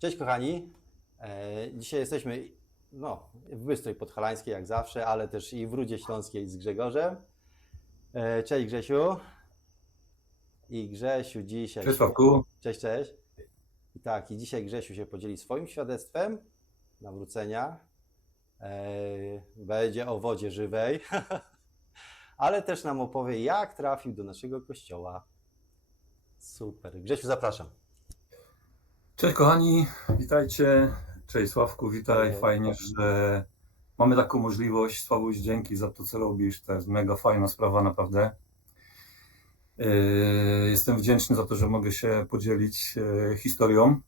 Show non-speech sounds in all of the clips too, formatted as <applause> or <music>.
Cześć kochani. E, Dzisiaj jesteśmy no, w Bystrej Podhalańskiej jak zawsze, ale też i w Rudzie Śląskiej z Grzegorzem. E, Cześć Grzesiu. I Grzesiu dzisiaj... Cześć Sławku. Cześć, cześć. I tak, i dzisiaj Grzesiu się podzieli swoim świadectwem nawrócenia. E, Będzie o wodzie żywej, <laughs> ale też nam opowie, jak trafił do naszego kościoła. Super. Grzesiu, zapraszam. Cześć kochani, witajcie. Cześć Sławku, witaj. Fajnie, że mamy taką możliwość. Sławuś, dzięki za to, co robisz. To jest mega fajna sprawa, naprawdę. Yy, Jestem wdzięczny za to, że mogę się podzielić yy, historią.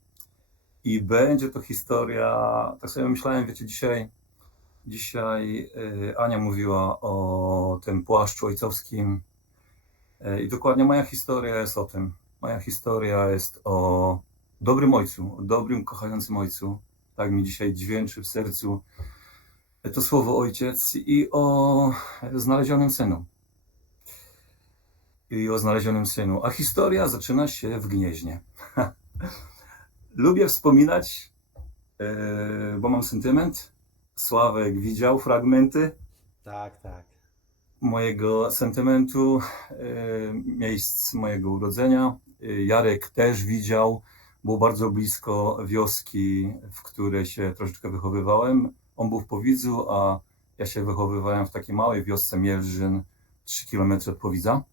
I będzie to historia, tak sobie myślałem, wiecie, dzisiaj, dzisiaj yy, Ania mówiła o tym płaszczu ojcowskim. I dokładnie moja historia jest o tym. Moja historia jest o dobrym ojcu, o dobrym, kochającym ojcu. Tak mi dzisiaj dźwięczy w sercu to słowo ojciec i o znalezionym synu. I o znalezionym synu. A historia zaczyna się w Gnieźnie. <laughs> Lubię wspominać, e, bo mam sentyment. Sławek widział fragmenty Tak, tak. mojego sentymentu, e, miejsc mojego urodzenia. E, Jarek też widział, był bardzo blisko wioski, w której się troszeczkę wychowywałem. On był w Powidzu, a ja się wychowywałem w takiej małej wiosce Mielżyn, 3 km od Powidza.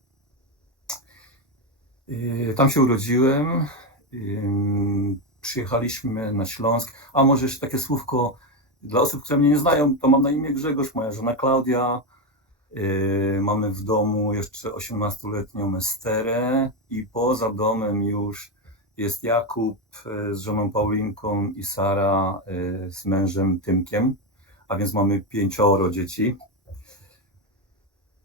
E, Tam się urodziłem. Ym, Przyjechaliśmy na Śląsk. A może jeszcze takie słówko dla osób, które mnie nie znają, to mam na imię Grzegorz, moja żona Klaudia. Yy, mamy w domu jeszcze 18-letnią Esterę i poza domem już jest Jakub yy, z żoną Paulinką i Sara yy, z mężem Tymkiem, a więc mamy pięcioro dzieci.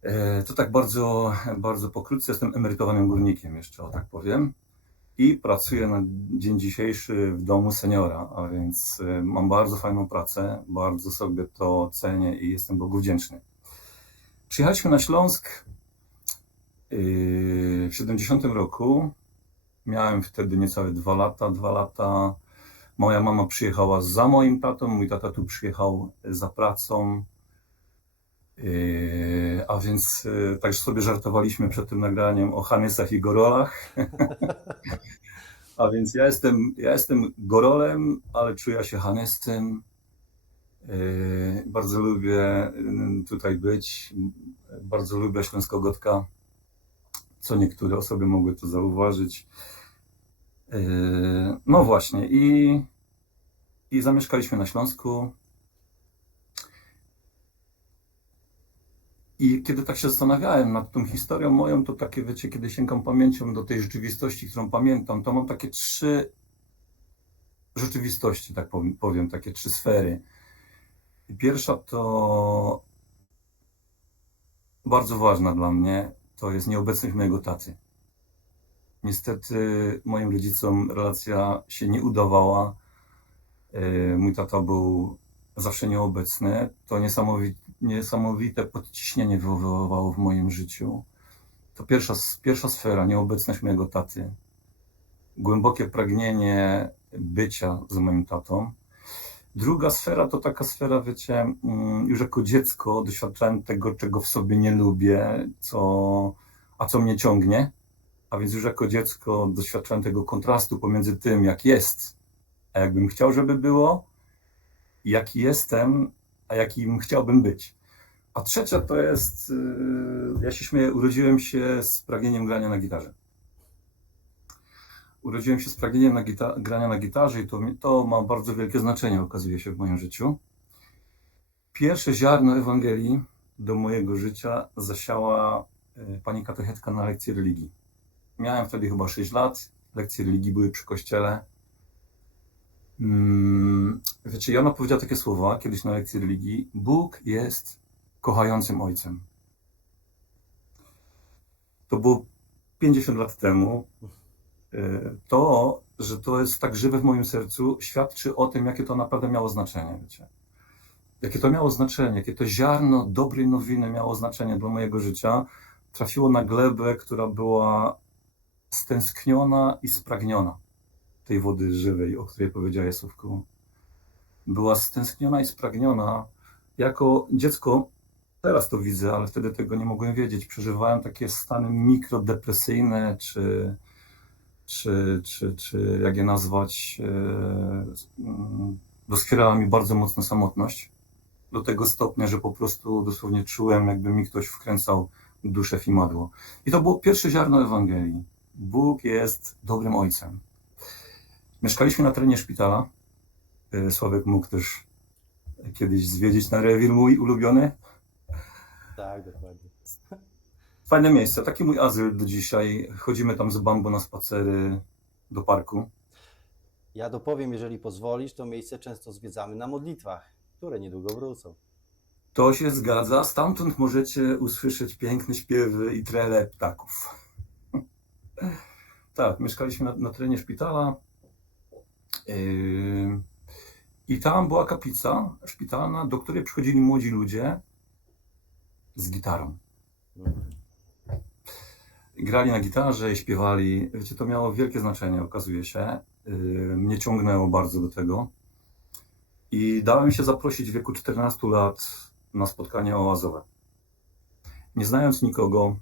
Yy, To tak bardzo, bardzo pokrótce. Jestem emerytowanym górnikiem jeszcze, o tak powiem. I pracuję na dzień dzisiejszy w domu seniora, a więc mam bardzo fajną pracę, bardzo sobie to cenię i jestem Bogu wdzięczny. Przyjechaliśmy na Śląsk w 70 roku. Miałem wtedy niecałe dwa lata. Dwa lata. Moja mama przyjechała za moim tatą, mój tata tu przyjechał za pracą. Yy, a więc yy, także sobie żartowaliśmy przed tym nagraniem o Hanysach i Gorolach. <laughs> a więc ja jestem, ja jestem Gorolem, ale czuję się Hanyscem. Yy, Bardzo lubię tutaj być. Bardzo lubię Śląskogotka, co niektóre osoby mogły to zauważyć. Yy, No właśnie, i, i zamieszkaliśmy na Śląsku. I kiedy tak się zastanawiałem nad tą historią moją, to takie, wiecie, kiedy sięgam pamięcią do tej rzeczywistości, którą pamiętam, to mam takie trzy rzeczywistości, tak powiem, powiem takie trzy sfery. I Pierwsza to bardzo ważna dla mnie, to jest nieobecność mojego taty. Niestety moim rodzicom relacja się nie udawała. Yy, Mój tata był zawsze nieobecny. To niesamowite, niesamowite podciśnienie wywoływało w moim życiu. To pierwsza, pierwsza sfera, nieobecność mojego taty. Głębokie pragnienie bycia z moim tatą. Druga sfera to taka sfera, wiecie, mm, już jako dziecko doświadczałem tego, czego w sobie nie lubię, co, a co mnie ciągnie. A więc już jako dziecko doświadczałem tego kontrastu pomiędzy tym, jak jest, a jakbym chciał, żeby było, jaki jestem, a jakim chciałbym być. A trzecia to jest, yy, ja się śmieję, urodziłem się z pragnieniem grania na gitarze. Urodziłem się z pragnieniem na grania na gitarze i to, to ma bardzo wielkie znaczenie, okazuje się, w moim życiu. Pierwsze ziarno Ewangelii do mojego życia zasiała y, pani katechetka na lekcji religii. Miałem wtedy chyba 6 lat, lekcje religii były przy kościele. Mm, Wiecie, i ona powiedziała takie słowa kiedyś na lekcji religii. Bóg jest kochającym ojcem. To było 50 lat temu. Y, To, że to jest tak żywe w moim sercu, świadczy o tym, jakie to naprawdę miało znaczenie, wiecie. Jakie to miało znaczenie, jakie to ziarno dobrej nowiny miało znaczenie dla mojego życia, trafiło na glebę, która była stęskniona i spragniona. tej wody żywej, o której powiedziałeś, Słówku. Była stęskniona i spragniona. Jako dziecko, teraz to widzę, ale wtedy tego nie mogłem wiedzieć, przeżywałem takie stany mikrodepresyjne, czy, czy, czy, czy jak je nazwać, e, mm, doskwierała mi bardzo mocno samotność. Do tego stopnia, że po prostu dosłownie czułem, jakby mi ktoś wkręcał duszę w imadło. I to było pierwsze ziarno Ewangelii. Bóg jest dobrym ojcem. Mieszkaliśmy na terenie szpitala. E, Sławek mógł też kiedyś zwiedzić na rewir mój ulubiony. Tak, dokładnie. Fajne miejsce, taki mój azyl do dzisiaj. Chodzimy tam z bambo na spacery do parku. Ja dopowiem, jeżeli pozwolisz, to miejsce często zwiedzamy na modlitwach, które niedługo wrócą. To się zgadza. Stamtąd możecie usłyszeć piękne śpiewy i trele ptaków. <laughs> tak, mieszkaliśmy na, na terenie szpitala. Yy, I tam była kaplica szpitalna, do której przychodzili młodzi ludzie z gitarą. Grali na gitarze i śpiewali. Wiecie, to miało wielkie znaczenie, okazuje się. Yy, Mnie ciągnęło bardzo do tego. I dałem się zaprosić w wieku 14 lat na spotkanie oazowe. Nie znając nikogo,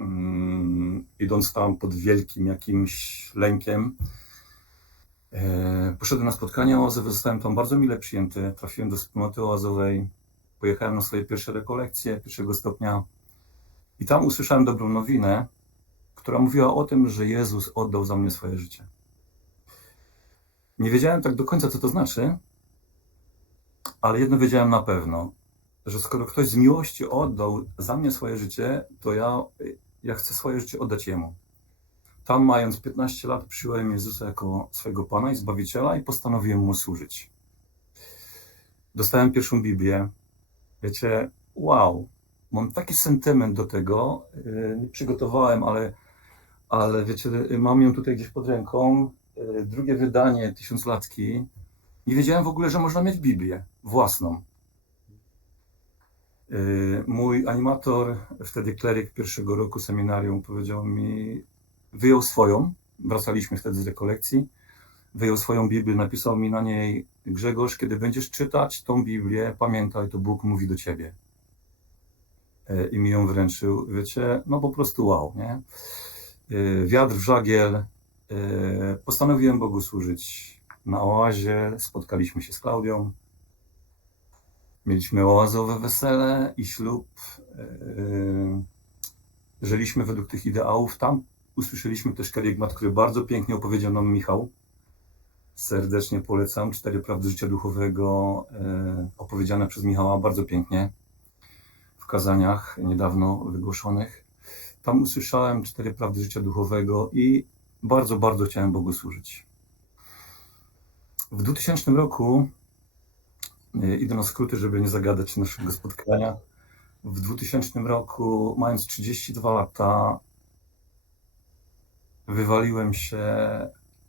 mm, idąc tam pod wielkim jakimś lękiem, e, poszedłem na spotkanie oazowe, zostałem tam bardzo mile przyjęty. Trafiłem do wspólnoty oazowej, pojechałem na swoje pierwsze rekolekcje pierwszego stopnia. I tam usłyszałem dobrą nowinę, która mówiła o tym, że Jezus oddał za mnie swoje życie. Nie wiedziałem tak do końca, co to znaczy, ale jedno wiedziałem na pewno, że skoro ktoś z miłości oddał za mnie swoje życie, to ja, ja chcę swoje życie oddać Jemu. Tam, mając 15 lat, przyjąłem Jezusa jako swojego Pana i Zbawiciela i postanowiłem Mu służyć. Dostałem pierwszą Biblię. Wiecie, wow, mam taki sentyment do tego. Yy, Nie przygotowałem, ale, ale wiecie, mam ją tutaj gdzieś pod ręką. Yy, Drugie wydanie, tysiąclatki. Nie wiedziałem w ogóle, że można mieć Biblię własną. Mój animator, wtedy kleryk pierwszego roku seminarium, powiedział mi, wyjął swoją, wracaliśmy wtedy z rekolekcji, wyjął swoją Biblię, napisał mi na niej, Grzegorz, kiedy będziesz czytać tą Biblię, pamiętaj, to Bóg mówi do ciebie. Yy, I mi ją wręczył, wiecie, no po prostu wow, nie? Yy, Wiatr w żagiel, yy, postanowiłem Bogu służyć na oazie, spotkaliśmy się z Klaudią, Mieliśmy oazowe wesele i ślub. Żyliśmy według tych ideałów. Tam usłyszeliśmy też kerygmat, który bardzo pięknie opowiedział nam Michał. Serdecznie polecam. Cztery prawdy życia duchowego opowiedziane przez Michała bardzo pięknie w kazaniach niedawno wygłoszonych. Tam usłyszałem cztery prawdy życia duchowego i bardzo, bardzo chciałem Bogu służyć. W 2000 roku nie, Idę na skróty, żeby nie zagadać naszego spotkania. W 2000 roku, mając 32 lata, wywaliłem się,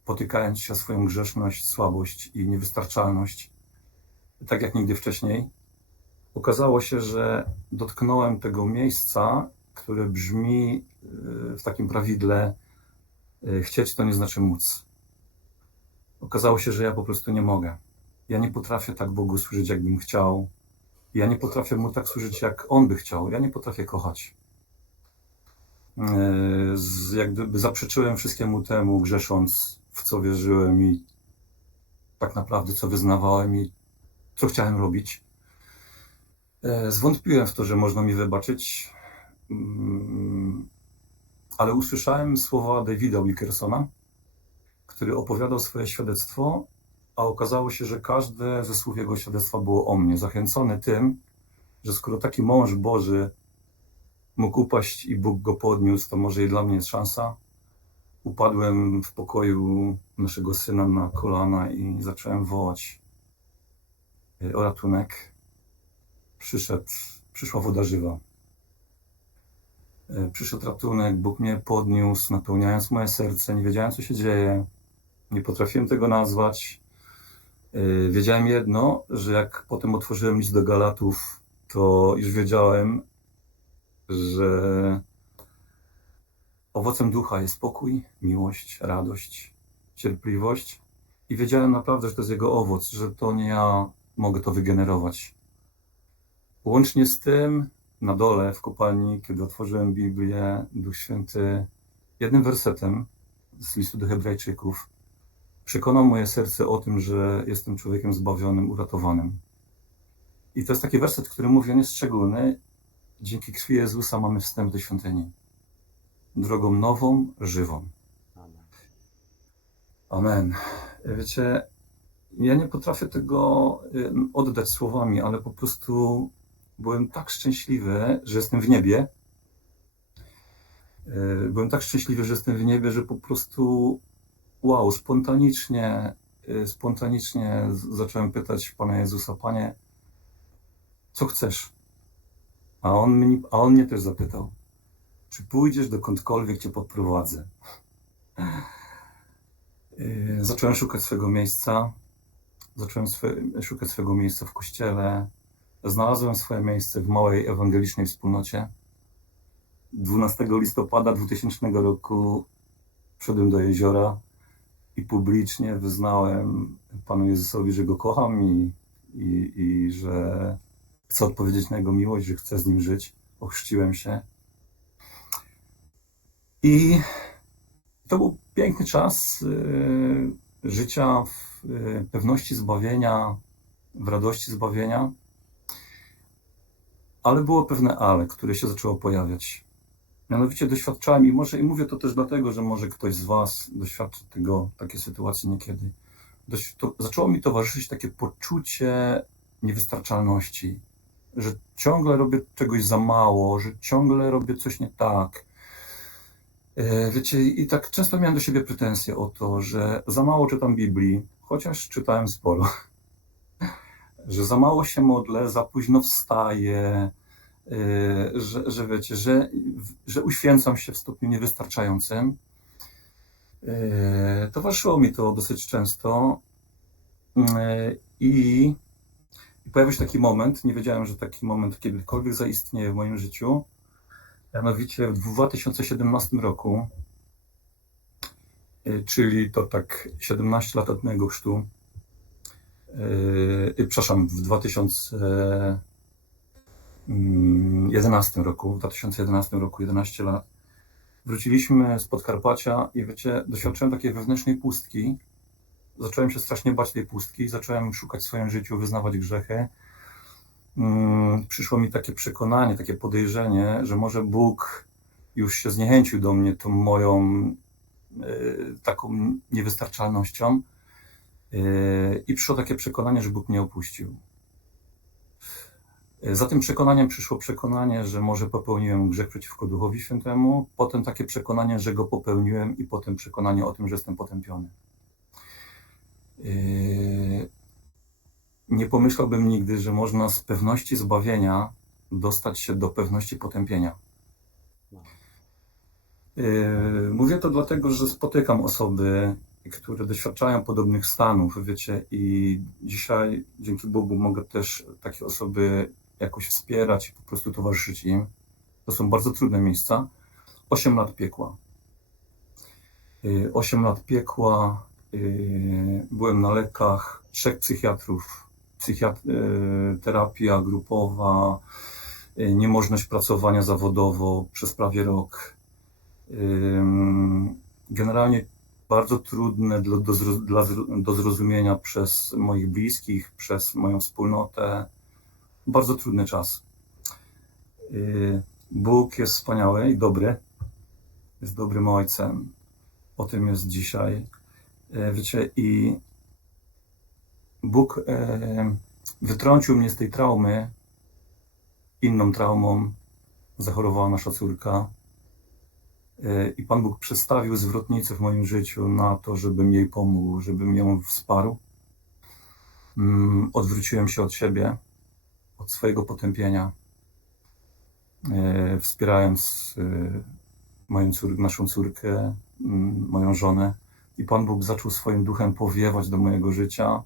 potykając się o swoją grzeszność, słabość i niewystarczalność, tak jak nigdy wcześniej. Okazało się, że dotknąłem tego miejsca, które brzmi yy, w takim prawidle: yy, chcieć to nie znaczy móc. Okazało się, że ja po prostu nie mogę. Ja nie potrafię tak Bogu służyć, jakbym chciał. Ja nie potrafię Mu tak służyć, jak On by chciał. Ja nie potrafię kochać. Yy, Z, jak gdyby zaprzeczyłem wszystkiemu temu, grzesząc, w co wierzyłem i tak naprawdę co wyznawałem i co chciałem robić. Yy, Zwątpiłem w to, że można mi wybaczyć, Mm, ale usłyszałem słowa Davida Wilkersona, który opowiadał swoje świadectwo a okazało się, że każde ze słów jego świadectwa było o mnie, zachęcony tym, że skoro taki mąż Boży mógł upaść i Bóg go podniósł, to może i dla mnie jest szansa. Upadłem w pokoju naszego syna na kolana i zacząłem wołać y, o ratunek. Przyszedł, przyszła woda żywa. Y, Przyszedł ratunek, Bóg mnie podniósł, napełniając moje serce. Nie wiedziałem, co się dzieje. Nie potrafiłem tego nazwać. Yy, Wiedziałem jedno, że jak potem otworzyłem list do Galatów, to już wiedziałem, że owocem ducha jest pokój, miłość, radość, cierpliwość i wiedziałem naprawdę, że to jest jego owoc, że to nie ja mogę to wygenerować. Łącznie z tym, na dole w kopalni, kiedy otworzyłem Biblię, Duch Święty jednym wersetem z listu do Hebrajczyków przekonał moje serce o tym, że jestem człowiekiem zbawionym, uratowanym. I to jest taki werset, który mówi, on jest szczególny. Dzięki krwi Jezusa mamy wstęp do świątyni. Drogą nową, żywą. Amen. Wiecie, ja nie potrafię tego oddać słowami, ale po prostu byłem tak szczęśliwy, że jestem w niebie. Y, Byłem tak szczęśliwy, że jestem w niebie, że po prostu wow, spontanicznie, y, spontanicznie zacząłem pytać Pana Jezusa, Panie, co chcesz? A on, mnie, a on mnie też zapytał, czy pójdziesz dokądkolwiek Cię podprowadzę? Yy, Zacząłem szukać swego miejsca. Zacząłem swe, szukać swego miejsca w kościele. Znalazłem swoje miejsce w małej ewangelicznej wspólnocie. 12 listopada 2000 roku wszedłem do jeziora i publicznie wyznałem Panu Jezusowi, że Go kocham i, i, i że chcę odpowiedzieć na Jego miłość, że chcę z Nim żyć. Ochrzciłem się. I to był piękny czas y, życia w y, pewności zbawienia, w radości zbawienia, ale było pewne ale, które się zaczęło pojawiać. Mianowicie doświadczałem i może i mówię to też dlatego, że może ktoś z Was doświadczy tego, takiej sytuacji niekiedy. Dość, to, zaczęło mi towarzyszyć takie poczucie niewystarczalności, że ciągle robię czegoś za mało, że ciągle robię coś nie tak, E, Wiecie, i tak często miałem do siebie pretensje o to, że za mało czytam Biblii, chociaż czytałem sporo. Że za mało się modlę, za późno wstaję, e, że, że wiecie, że, że uświęcam się w stopniu niewystarczającym. E, Towarzyszyło mi to dosyć często. E, I, pojawił się taki moment, nie wiedziałem, że taki moment kiedykolwiek zaistnieje w moim życiu. Mianowicie w 2017 roku, y, czyli to tak 17 lat od mojego chrztu, yy, przepraszam, w 2011 roku, w 2011 roku, 11 lat, wróciliśmy z Podkarpacia i wiecie, doświadczyłem takiej wewnętrznej pustki. Zacząłem się strasznie bać tej pustki, zacząłem szukać w swoim życiu, wyznawać grzechy mm, przyszło mi takie przekonanie, takie podejrzenie, że może Bóg już się zniechęcił do mnie tą moją y, taką niewystarczalnością i przyszło takie przekonanie, że Bóg mnie opuścił. Y, Za tym przekonaniem przyszło przekonanie, że może popełniłem grzech przeciwko Duchowi Świętemu, potem takie przekonanie, że go popełniłem i potem przekonanie o tym, że jestem potępiony. Y, nie pomyślałbym nigdy, że można z pewności zbawienia dostać się do pewności potępienia. Yy, Mówię to dlatego, że spotykam osoby, które doświadczają podobnych stanów, wiecie, i dzisiaj dzięki Bogu mogę też takie osoby jakoś wspierać i po prostu towarzyszyć im. To są bardzo trudne miejsca. Osiem lat piekła. Yy, Osiem lat piekła. yy, Byłem na lekach trzech psychiatrów psychiat- y, terapia grupowa, y, niemożność pracowania zawodowo przez prawie rok. Generalnie bardzo trudne do, zro- dla, do zrozumienia przez moich bliskich, przez moją wspólnotę. Bardzo trudny czas. Y, Bóg jest wspaniały i dobry. Jest dobrym ojcem. O tym jest dzisiaj. Y, Wiecie, i Bóg e, wytrącił mnie z tej traumy. Inną traumą zachorowała nasza córka. E, I Pan Bóg przestawił zwrotnicę w moim życiu na to, żebym jej pomógł, żebym ją wsparł. Mm, Odwróciłem się od siebie, od swojego potępienia, e, wspierając e, moją cór- naszą córkę, mm, moją żonę. I Pan Bóg zaczął swoim duchem powiewać do mojego życia,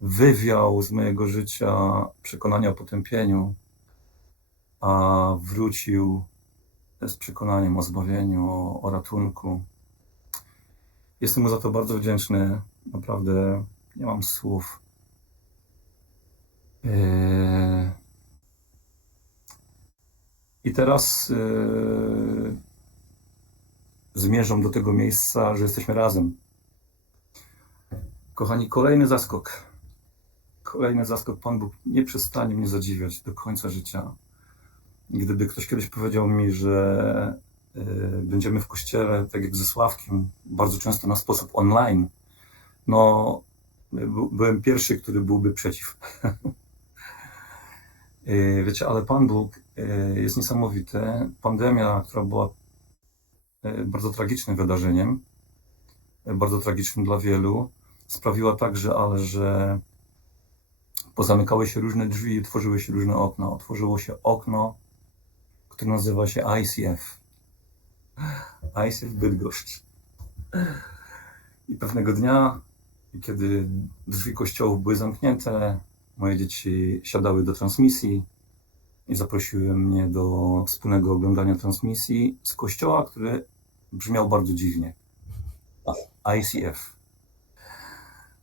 wywiał z mojego życia przekonania o potępieniu, a wrócił z przekonaniem o zbawieniu, o, o ratunku. Jestem mu za to bardzo wdzięczny. Naprawdę nie mam słów. Eee, I teraz eee, zmierzam do tego miejsca, że jesteśmy razem. Kochani, kolejny zaskok. Kolejny zaskok. Pan Bóg nie przestanie mnie zadziwiać do końca życia. Gdyby ktoś kiedyś powiedział mi, że y, będziemy w kościele, tak jak ze Sławkiem, bardzo często na sposób online, no by- byłem pierwszy, który byłby przeciw. <laughs> Y, Wiecie, ale Pan Bóg y, jest niesamowity. Pandemia, która była bardzo tragicznym wydarzeniem, bardzo tragicznym dla wielu, sprawiła także, ale że pozamykały się różne drzwi, otworzyły się różne okna. Otworzyło się okno, które nazywa się ICF. ICF Bydgoszcz. I pewnego dnia, kiedy drzwi kościołów były zamknięte, moje dzieci siadały do transmisji i zaprosiły mnie do wspólnego oglądania transmisji z kościoła, który brzmiał bardzo dziwnie. ICF.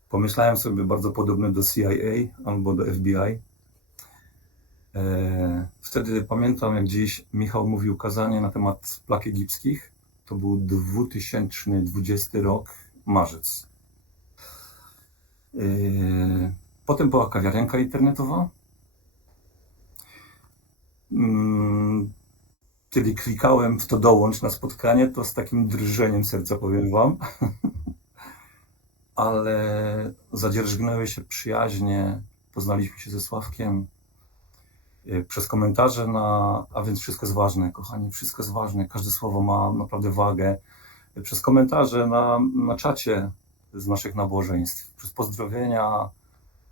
Pomyślałem sobie bardzo podobny do CIA albo do FBI. E, Wtedy pamiętam, jak gdzieś Michał mówił kazanie na temat plak egipskich. To był 2020 rok, marzec. E, Potem była kawiarenka internetowa. Mm, Kiedy klikałem w to dołącz na spotkanie, to z takim drżeniem serca powiem wam. <laughs> Ale zadzierżgnęły się przyjaźnie, poznaliśmy się ze Sławkiem przez komentarze na, a więc wszystko jest ważne, kochani, wszystko jest ważne, każde słowo ma naprawdę wagę. Y, Przez komentarze na, na czacie z naszych nabożeństw, przez pozdrowienia,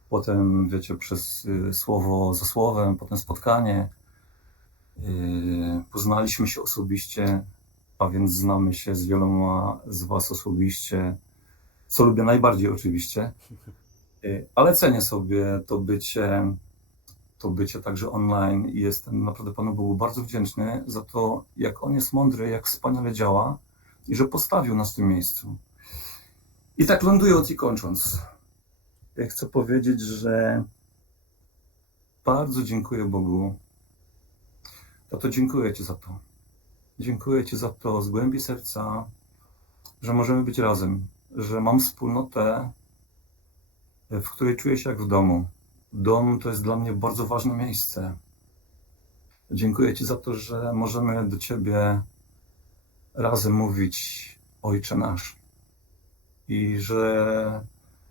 potem, wiecie, przez y, słowo za słowem, potem spotkanie. Y, Poznaliśmy się osobiście, a więc znamy się z wieloma z Was osobiście, co lubię najbardziej oczywiście, Y, ale cenię sobie to bycie, to bycie także online i jestem naprawdę Panu Bogu bardzo wdzięczny za to, jak On jest mądry, jak wspaniale działa i że postawił nas w tym miejscu. I tak lądując i kończąc, ja chcę powiedzieć, że bardzo dziękuję Bogu. Tato, dziękuję Ci za to. Dziękuję Ci za to z głębi serca, że możemy być razem, że mam wspólnotę, w której czuję się jak w domu. Dom to jest dla mnie bardzo ważne miejsce. Dziękuję Ci za to, że możemy do Ciebie razem mówić Ojcze nasz i że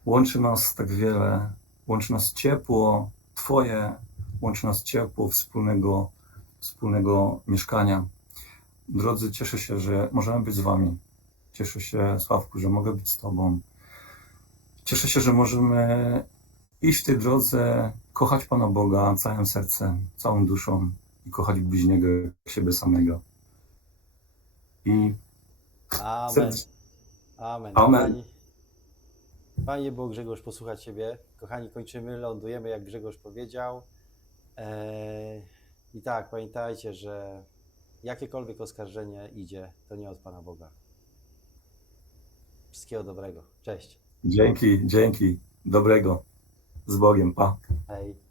łączy nas tak wiele, łączy nas ciepło Twoje, łączy nas ciepło wspólnego, wspólnego mieszkania. Drodzy, cieszę się, że możemy być z Wami. Cieszę się, Sławku, że mogę być z Tobą. Cieszę się, że możemy iść w tej drodze, kochać Pana Boga całym sercem, całą duszą i kochać bliźniego jak siebie samego. I Amen. serc- Amen. Amen. Panie Bóg, Grzegorz, posłuchać Ciebie. Kochani, kończymy, lądujemy, jak Grzegorz powiedział. Eee, I tak, pamiętajcie, że jakiekolwiek oskarżenie idzie, to nie od Pana Boga. Wszystkiego dobrego. Cześć. dzięki, dzięki. Dobrego. Z Bogiem. Pa. Hej.